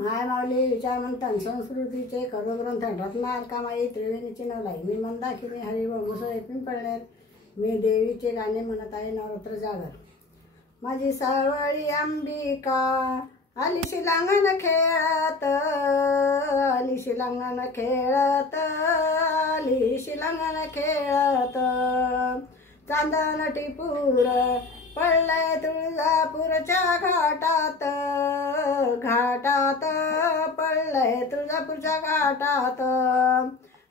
माय माऊली विचारमंथन संस्कृतीचे खरोग्रंथ रत्नार कामाई त्रिवेणीची नवलाई मी मंदाकिनी हरिवंश ऐकून पडण्यात मी देवीचे गाणे म्हणत आहे नवरात्र जागर। माझी सावळी अंबिका आली शिलांगण खेळत, आली शिलांगण खेळत, आली शिलांगण खेळत। चांदण टिपूर पडलंय तुळजापूरच्या घाटात, घाटात पडलंय तुळजापूरच्या घाटात।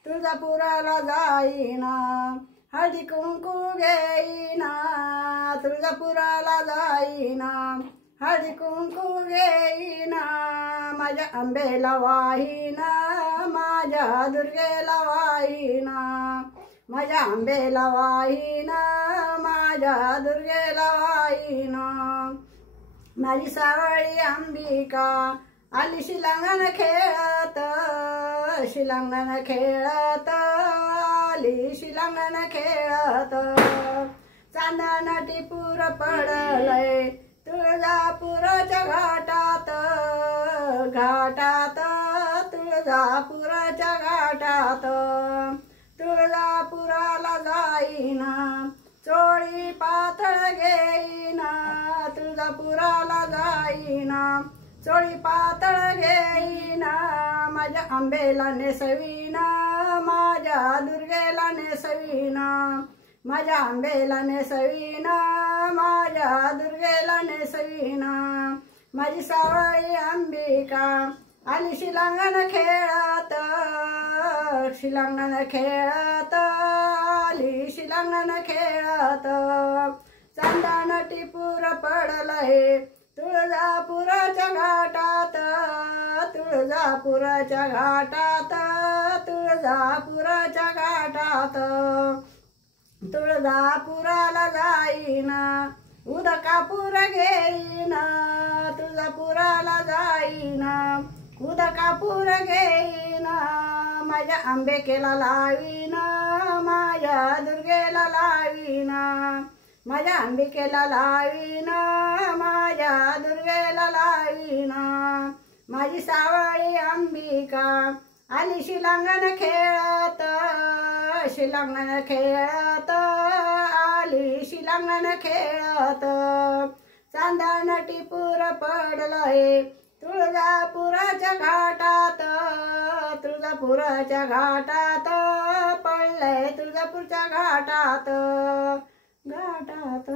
तुळजापुराला जाईना हळदी कुंकू घेईना, तुळजापुराला जाईना हळदी कुंकू घेईना। माझ्या आंबेला वाहीना, माझ्या दुर्गेला वाहीना, माझ्या आंबेला वाहीना, माझ्या दुर्गेला वाहीना। माझी सावळी अंबिका आली शिलांगण खेळत, शिलांगण खेळत, आली शिलांगण खेळत। चांदण टिपूर पडलंय तुळजापुराच्या घाटात, घाटात तुळजापुराच्या घाटात। तुळजापुराला जाईना चोळी पातळ घेईना, तुळजापुराला जाईना चोळी पातळ घेईना। माझ्या आंबेला नेसवीना, माझ्या दुर्गेला नेसवीना, माझ्या आंबेला नेसवीना, माझ्या दुर्गेला नेसवीना। माझी सावळी अंबिका आली शिलांगण खेळत, शिलांगण खेळत, आली शिलांगण खेळत। चांदण टिपूर पडलंय तुळजापुराच्या घाटात, तुळजापुराच्या घाटात, तुळजापुराच्या घाटात। तुळजापुराला जाईना उदकापूर घेईना, तुळजापुराला जाईना उदकापूर घेईना। माझ्या आंबेकेला लावीना, माझ्या दुर्गेला लावीना, माझ्या अंबिकेला लावीना, माझ्या दुर्गेला लावीना। माझी सावळी अंबिका आली शिलांगण खेळत, शिलांगण खेळत, आली शिलांगण खेळत। चांदण टिपूर पडलंय तुळजापुराच्या घाटात, तुळजापुराच्या घाटात पडलंय तुळजापूरच्या घाटात, घाटात।